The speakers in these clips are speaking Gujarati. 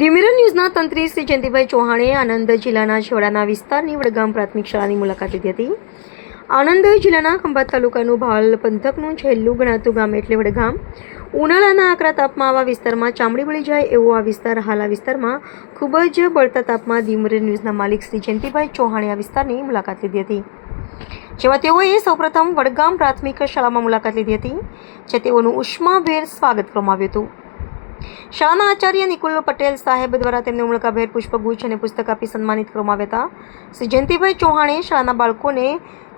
ધી મિરર ન્યૂઝના તંત્રી શ્રી જયંતિભાઈ ચૌહાણે આણંદ જિલ્લાના છેવાડાના વિસ્તારની વડગામ પ્રાથમિક શાળાની મુલાકાત લીધી હતી. આણંદ જિલ્લાના ખંભાત તાલુકાનું ભાલ પંથકનું છેલ્લું ગણાતું ગામ એટલે વડગામ. ઉનાળાના આકરા તાપમાં આવા વિસ્તારમાં ચામડી બળી જાય એવો આ વિસ્તાર હાલ આ વિસ્તારમાં ખૂબ જ બળતા તાપમાં ધી મિરર ન્યૂઝના માલિક શ્રી જયંતિભાઈ ચૌહાણે આ વિસ્તારની મુલાકાત લીધી હતી. જેમાં તેઓએ સૌપ્રથમ વડગામ પ્રાથમિક શાળામાં મુલાકાત લીધી હતી, જે તેઓનું ઉષ્માભેર સ્વાગત કરવામાં આવ્યું હતું. શાળાના આચાર્ય નિકુલ પટેલ સાહેબ દ્વારા તેમને ઉમળકાભેર પુષ્પગુચ્છ અને પુસ્તક આપી સન્માનિત કરવામાં આવ્યા હતા. શ્રી જયંતિભાઈ ચૌહાણે શાળાના બાળકોને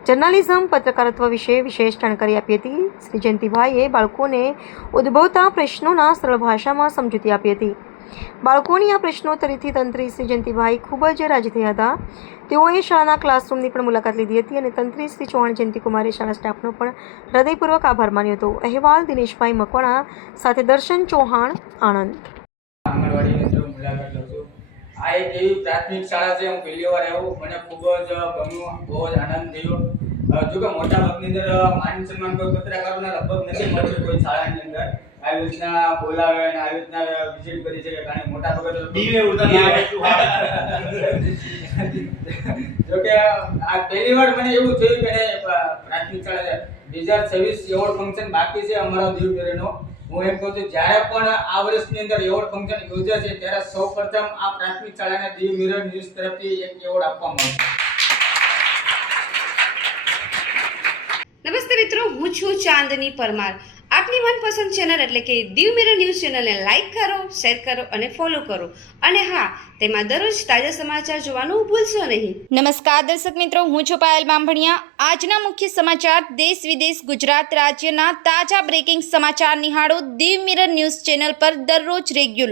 જર્નાલિઝમ પત્રકારત્વ વિશે વિશેષ જાણકારી આપી હતી. શ્રી જયંતિભાઈએ બાળકોને ઉદ્ભવતા પ્રશ્નોના સરળ ભાષામાં સમજૂતી આપી હતી. બાળકોની આ પ્રશ્નોત્તરીથી તંત્રી શ્રી જયંતિભાઈ ખૂબ જ રાજી થયા હતા. તેઓએ શાળાના ક્લાસરૂમની પણ મુલાકાત લીધી હતી અને તંત્રી શ્રી ચૌહાણ જયંતિકુમારે શાળા સ્ટાફનો પણ હૃદયપૂર્વક આભાર માન્યો હતો. અહેવાલ દિનેશભાઈ મકવાણા સાથે દર્શન ચૌહાણ, આણંદ. આંગણવાડીની મુલાકાત લઉં છું. આ એક એવી પ્રાથમિક શાળા છે, હું પહેલી વાર આવ્યો, મને ખૂબ જ ગમ્યું, બહુ જ આનંદ થયો. જો કે મોટા ભાગની અંદર માન સન્માન કોઈ પત્રકારોને લગભગ નથી મળતું કોઈ શાળાની અંદર. આવી રીતના બોલાવે અને આવી રીતના વિઝિટ કરી શકે, કારણ મોટા ભાગે ડીવે ઉડતા જો કે આ પહેલી વાર મને એવું થયું કે પ્રાથમિક શાળા છે. 2026 એવોર્ડ ફંક્શન બાકી છે અમારા દીવ મેરેનો. હું એમ કહું છું, જ્યારે પણ આ વર્ષની અંદર એવોર્ડ ફંક્શન યોજાશે ત્યારે સૌપ્રથમ આ પ્રાથમિક શાળાને દીવ મિરર ન્યૂઝ તરફથી એક એવોર્ડ આપવામાં આવશે. નમસ્તે મિત્રો, હું છું ચાંદની પરમાર. આપની મનપસંદ ચેનલ એટલે કે દીવ મિરર ન્યૂઝ ચેનલને લાઈક કરો, શેર કરો અને ફોલો કરો. અને હા, તેમાં દરરોજ તાજા સમાચાર જોવાનું ભૂલશો નહીં. નમસ્કાર દર્શક મિત્રો, હું છું પાયલ બામભણિયા. આજના મુખ્ય સમાચાર દેશ વિદેશ ગુજરાત રાજ્યના તાજા બ્રેકિંગ સમાચાર નિહાળો દીવ મિરર ન્યૂઝ ચેનલ પર દરરોજ રેગ્યુલર.